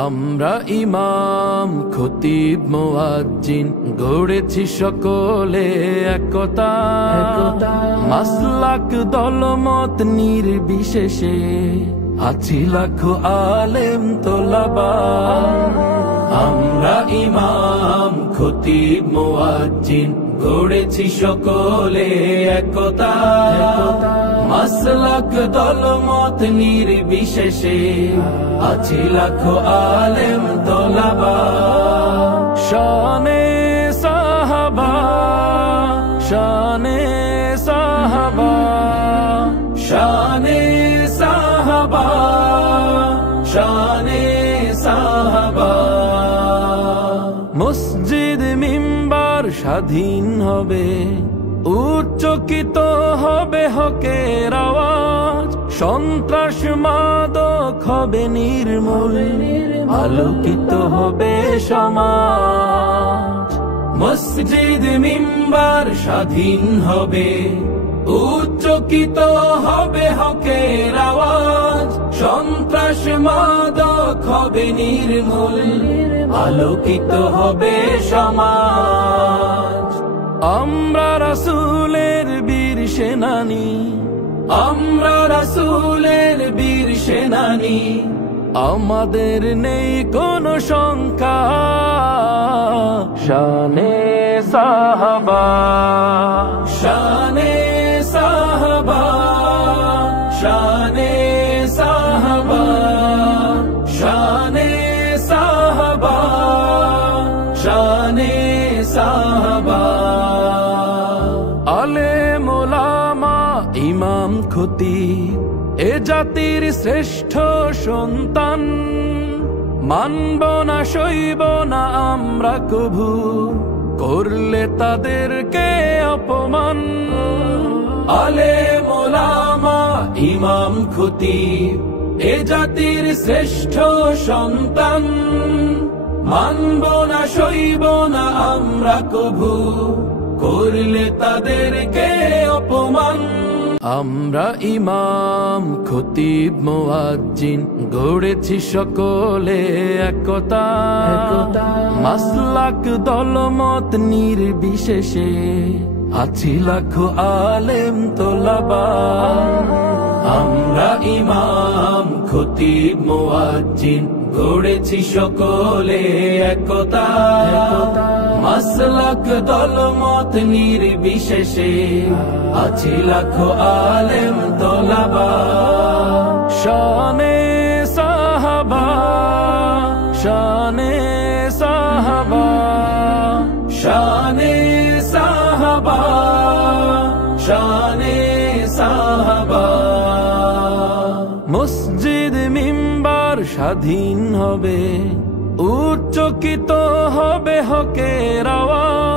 আমরা ইমাম খতিব মুয়াজ্জিন গড়েছি সকলে একতা, মাসলাক দলমত নির্বিশেষে আছি লাখো আলেম তোলাবা। আমরা ইমাম খতিব মুয়াজ্জিন গড়েছি সকলে একতা, মাসলাক দলমত নির্বিশেষে আছি লাখো আলেম তোলাবা। শানে সাহাবা, শানে সাহাবা, শানে সাহাবা, শানে সাহাবা। মসজিদ মিম্বার স্বাধীন হবে, উচ্চকিত হবে হকের আওয়াজ, সন্ত্রাস মাদক হবে নির্মূল, আলোকিত হবে সমাজ। মসজিদ মিম্বার স্বাধীন হবে, উচ্চকিত হবে হকের আওয়াজ, সন্ত্রাস মাদক হবে নির্মূল, আলোকিত হবে সমাজ। আমরা রাসূলের বীর সেনানী, আমরা রাসূলের বীর সেনানী, আমাদের নেই কোনো শঙ্কা। শানে সাহাবা, শানে সাহাবা, শানে সাহাবা, শানে সাহাবা, শানে সাহাবা। আলেম ওলামা ইমাম খতিব এ জাতির শ্রেষ্ঠ সন্তান, মানব না সইব না আমরা কভু করলে তাদেরকে অপমান। আলেম ওলামা ইমাম খতিব এ জাতির শ্রেষ্ঠ সন্তান, মানব না সইব না আমরা কভু করলে তাদেরকে অপমান। আমরা ইমাম খতিব মুয়াজ্জিন গড়েছি সকলে একতা, মাসলাক দলমত নির্বিশেষে আছি লাখো আলেম তোলাবা। আমরা ইমাম খতিব মুয়াজ্জিন গড়েছি সকলে একতা, মাসলাক দলমত নির্বিশেষে আছি লাখো আলেম তোলাবা। শানে সাহাবা, শানে সাহাবা, শানে সাহাবা, শানে সাহাবা। মসজিদ মিম্বার স্বাধীন হবে, উচ্চকিত হবে হকের আওয়াজ,